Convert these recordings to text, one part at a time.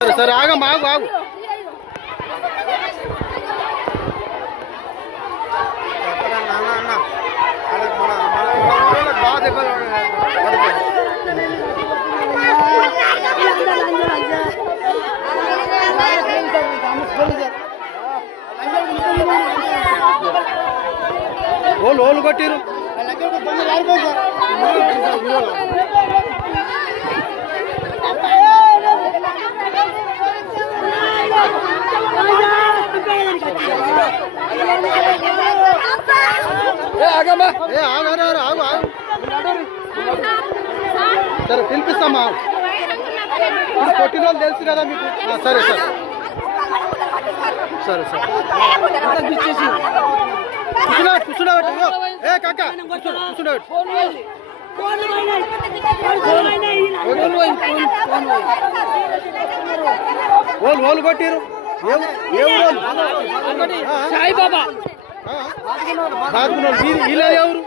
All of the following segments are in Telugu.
सर आगम आगु आगु ఓలు కొట్టిరు సరే పిలిపిస్తామా కొట్టిన వాళ్ళు తెలుసు కదా మీకు సరే సరే సరే సరే కూర్చున్నాబెట్టు ఏ కాక కూర్చున్నాబెట్టు ఓలు కొట్టిరు సాయిబాబా ఇలా ఎవరు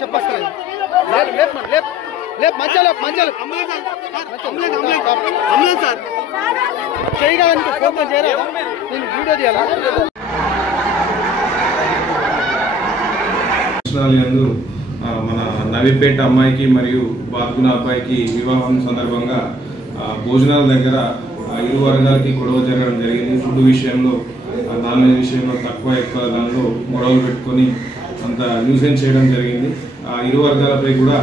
చెప్పేస్తారు లేపు మంచాలు సార్ చేయగా ఫోన్ చేయరా నేను వీడియో చేయాలా మన నవీపేట అమ్మాయికి మరియు బాద్గున అబ్బాయికి వివాహం సందర్భంగా భోజనాల దగ్గర ఇరు వర్గాలకి గొడవ జరగడం జరిగింది. ఫుడ్ విషయంలో నాన్ వెజ్ విషయంలో తక్కువ ఎక్కువ దానిలో గొడవలు పెట్టుకొని అంత న్యూసెన్స్ చేయడం జరిగింది. ఆ ఇరు వర్గాలపై కూడా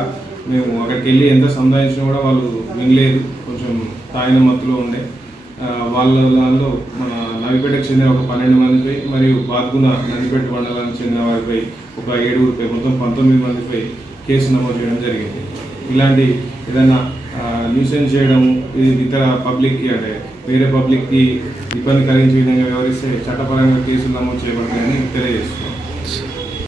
మేము అక్కడికి వెళ్ళి ఎంత సంధానించినా కూడా వాళ్ళు వినలేదు, కొంచెం తాగిన మత్తులో ఉండే. వాళ్ళ దానిలో మన నవీపేటకు చెందిన ఒక 12 మందిపై మరియు బాద్గున నందిపేట మండలానికి చెందిన వారిపై ఒక 7 మొత్తం 19 మందిపై కేసు నమోదు చేయడం జరిగింది. ఇలాంటి ఏదైనా న్యూసెన్స్ చేయడం, ఇది ఇతర పబ్లిక్కి అంటే వేరే పబ్లిక్కి ఇబ్బంది కలిగించే విధంగా వ్యవహరిస్తే చట్టపరంగా కేసులు నమోదు చేయబడతాయని తెలియజేస్తున్నాం.